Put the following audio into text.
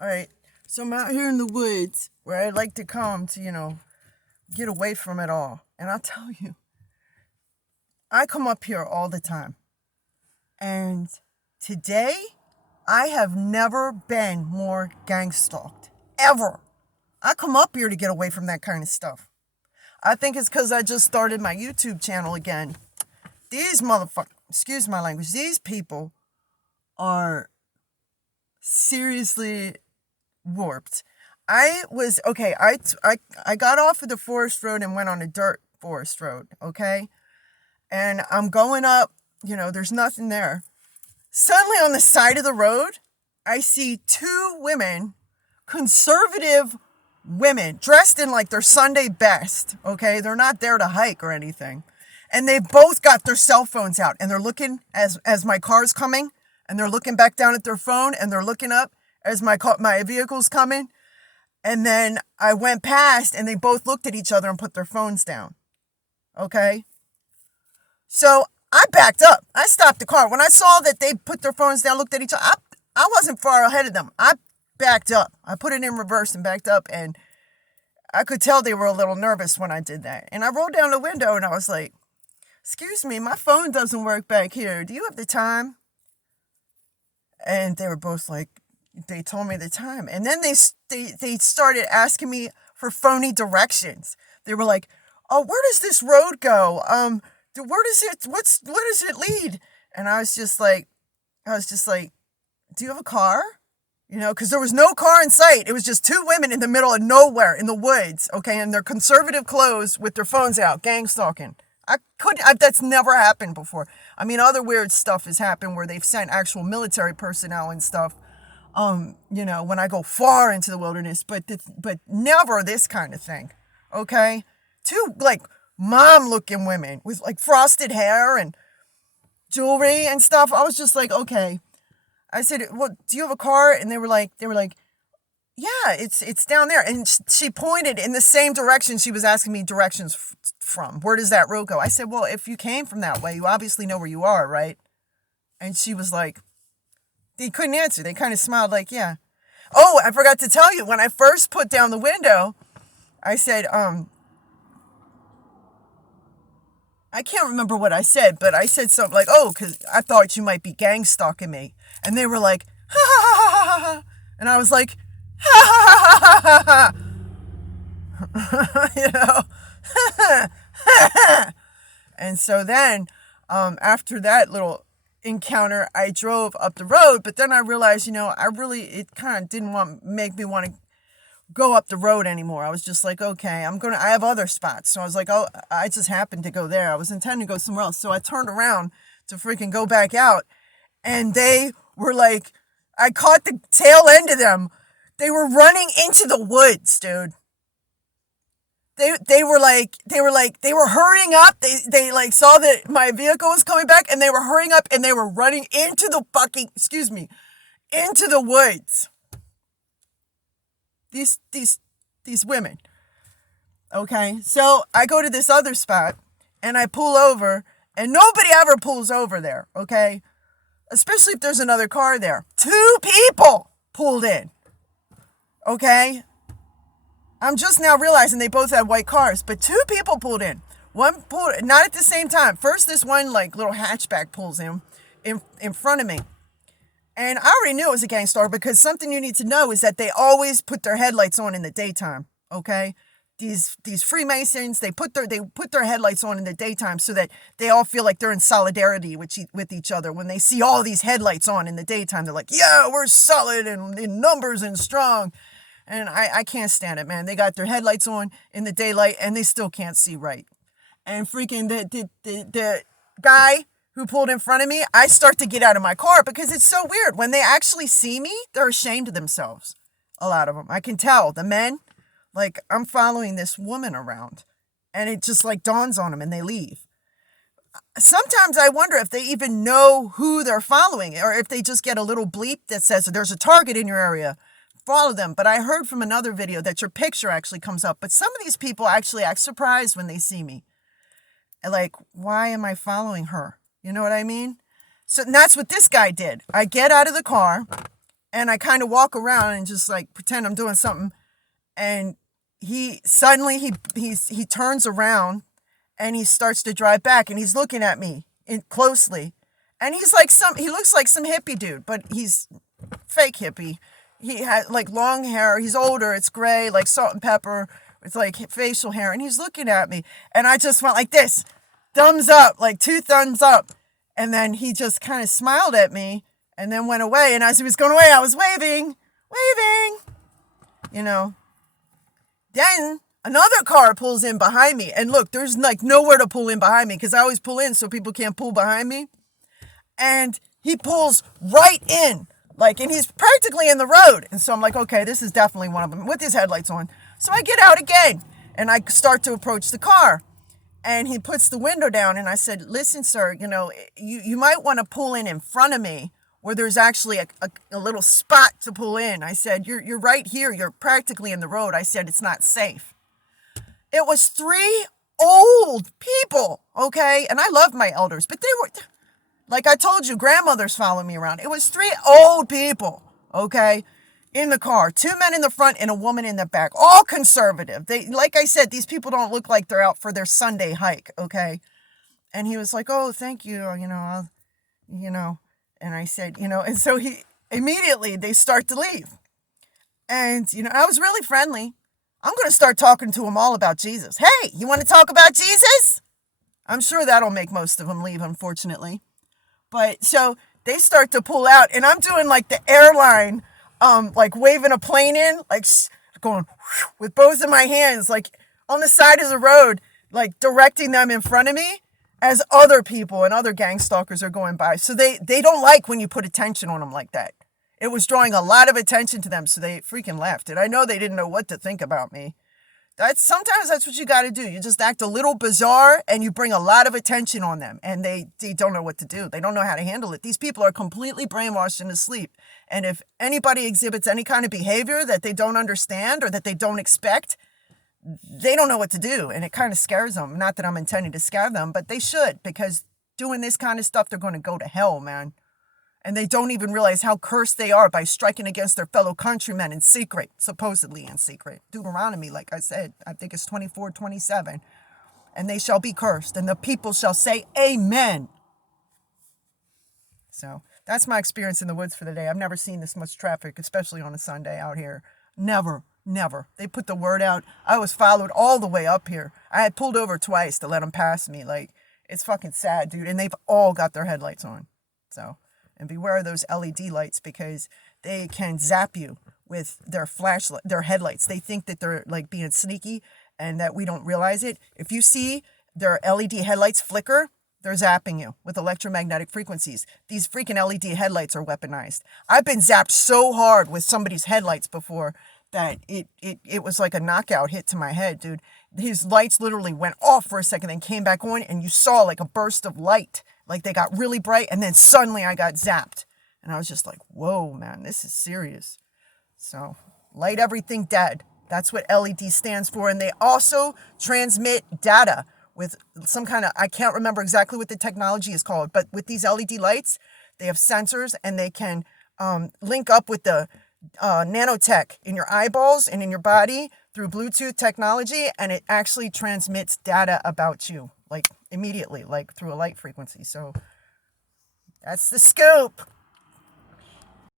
All right. So I'm out here in the woods where I like to come to, get away from it all. And I'll tell you, I come up here all the time. And today, I have never been more gang stalked. Ever. I come up here to get away from that kind of stuff. I think it's because I just started my YouTube channel again. These motherfuckers, excuse my language, these people are seriously warped. I got off of the forest road and went on a dirt forest road, okay? And I'm going up, there's nothing there. Suddenly on the side of the road, I see two women, conservative women, dressed in like their Sunday best, okay? They're not there to hike or anything. And they both got their cell phones out, and they're looking as my car's coming, and they're looking back down at their phone, and they're looking up as my vehicle's coming. And then I went past, and they both looked at each other and put their phones down. Okay? So I backed up. I stopped the car. When I saw that they put their phones down, looked at each other, I wasn't far ahead of them. I backed up. I put it in reverse and backed up, and I could tell they were a little nervous when I did that. And I rolled down the window, and I was like, "Excuse me, my phone doesn't work back here. Do you have the time?" And they were both like, they told me the time. And then they started asking me for phony directions. They were like, "Oh, where does this road go? Where does it lead?" And I was just like, "Do you have a car?" Because there was no car in sight. It was just two women in the middle of nowhere in the woods, okay, in their conservative clothes with their phones out, gang stalking. That's never happened before. I mean, other weird stuff has happened where they've sent actual military personnel and stuff, when I go far into the wilderness, but never this kind of thing, okay? Two, like, mom-looking women with, like, frosted hair and jewelry and stuff. I was just like, okay. I said, "Well, do you have a car?" And they were like, "Yeah, it's down there." And she pointed in the same direction she was asking me directions from. "Where does that road go?" I said, "Well, if you came from that way, you obviously know where you are, right?" And she was like, they couldn't answer. They kind of smiled like, "Yeah." Oh, I forgot to tell you, when I first put down the window, I said, I can't remember what I said, but I said something like, "Oh, because I thought you might be gang stalking me." And they were like, "Ha ha ha ha ha ha." And I was like, "Ha ha ha ha ha ha." And so then, after that little encounter, I drove up the road, but then I realized, it kind of didn't make me want to go up the road anymore. I was just like, okay, I have other spots. So I was like, oh, I just happened to go there. I was intending to go somewhere else. So I turned around to freaking go back out, and they were like, I caught the tail end of them. They were running into the woods, dude. They were hurrying up. They like saw that my vehicle was coming back, and they were hurrying up, and they were running into the into the woods. These women. Okay, so I go to this other spot, and I pull over, and nobody ever pulls over there, okay? Especially if there's another car there. Two people pulled in, okay? I'm just now realizing they both had white cars, but two people pulled in. One pulled, not at the same time. First, this one, like, little hatchback pulls in front of me. And I already knew it was a gangstalker, because something you need to know is that they always put their headlights on in the daytime, okay? These Freemasons, they put their headlights on in the daytime so that they all feel like they're in solidarity with each other. When they see all these headlights on in the daytime, they're like, "Yeah, we're solid and in numbers and strong." And I can't stand it, man. They got their headlights on in the daylight, and they still can't see right. And freaking the guy who pulled in front of me, I start to get out of my car, because it's so weird. When they actually see me, they're ashamed of themselves. A lot of them. I can tell. The men, like, I'm following this woman around, and it just like dawns on them, and they leave. Sometimes I wonder if they even know who they're following, or if they just get a little bleep that says there's a target in your area. Follow them. But I heard from another video that your picture actually comes up. But some of these people actually act surprised when they see me. Like, why am I following her? You know what I mean? So that's what this guy did. I get out of the car, And I kind of walk around and just like pretend I'm doing something. And he suddenly he turns around and he starts to drive back and he's looking at me closely. And he looks like some hippie dude, but he's fake hippie. He had like long hair. He's older. It's gray, like salt and pepper. It's like facial hair. And he's looking at me. And I just went like this, thumbs up, like 2 thumbs up. And then he just kind of smiled at me and then went away. And as he was going away, I was waving, you know. Then another car pulls in behind me. And look, there's like nowhere to pull in behind me because I always pull in so people can't pull behind me. And he pulls right in. And he's practically in the road. And so I'm like, okay, this is definitely one of them with his headlights on. So I get out again and I start to approach the car. And he puts the window down and I said, listen, sir, you might want to pull in front of me where there's actually a little spot to pull in. I said, you're right here. You're practically in the road. I said, it's not safe. It was 3 old people, okay? And I love my elders, but they were... Like I told you, grandmothers follow me around. It was 3 old people, okay, in the car. 2 men in the front and a woman in the back. All conservative. Like I said, these people don't look like they're out for their Sunday hike, okay? And he was like, oh, thank you, And I said, and so immediately they start to leave. And, I was really friendly. I'm going to start talking to them all about Jesus. Hey, you want to talk about Jesus? I'm sure that'll make most of them leave, unfortunately. But so they start to pull out and I'm doing like the airline, like waving a plane in, like going with both of my hands, like on the side of the road, like directing them in front of me as other people and other gang stalkers are going by. So they don't like when you put attention on them like that. It was drawing a lot of attention to them. So they freaking left. And I know they didn't know what to think about me. Sometimes that's what you got to do. You just act a little bizarre and you bring a lot of attention on them and they don't know what to do. They don't know how to handle it. These people are completely brainwashed and asleep. And if anybody exhibits any kind of behavior that they don't understand or that they don't expect, they don't know what to do. And it kind of scares them. Not that I'm intending to scare them, but they should, because doing this kind of stuff, they're going to go to hell, man. And they don't even realize how cursed they are by striking against their fellow countrymen in secret, supposedly in secret. Deuteronomy, like I said, I think it's 24:27. And they shall be cursed, and the people shall say, Amen. So that's my experience in the woods for the day. I've never seen this much traffic, especially on a Sunday out here. Never. They put the word out. I was followed all the way up here. I had pulled over twice to let them pass me. It's fucking sad, dude. And they've all got their headlights on. So... And beware of those LED lights because they can zap you with their their headlights. They think that they're like being sneaky and that we don't realize it. If you see their LED headlights flicker, they're zapping you with electromagnetic frequencies. These freaking LED headlights are weaponized. I've been zapped so hard with somebody's headlights before that it was like a knockout hit to my head, dude. His lights literally went off for a second, then came back on, and you saw like a burst of light. Like they got really bright and then suddenly I got zapped. And I was just like, whoa, man, this is serious. So light everything dead. That's what LED stands for. And they also transmit data with some kind of, I can't remember exactly what the technology is called, but with these LED lights, they have sensors and they can link up with the nanotech in your eyeballs and in your body through Bluetooth technology. And it actually transmits data about you. Like immediately, like through a light frequency. So that's the scoop.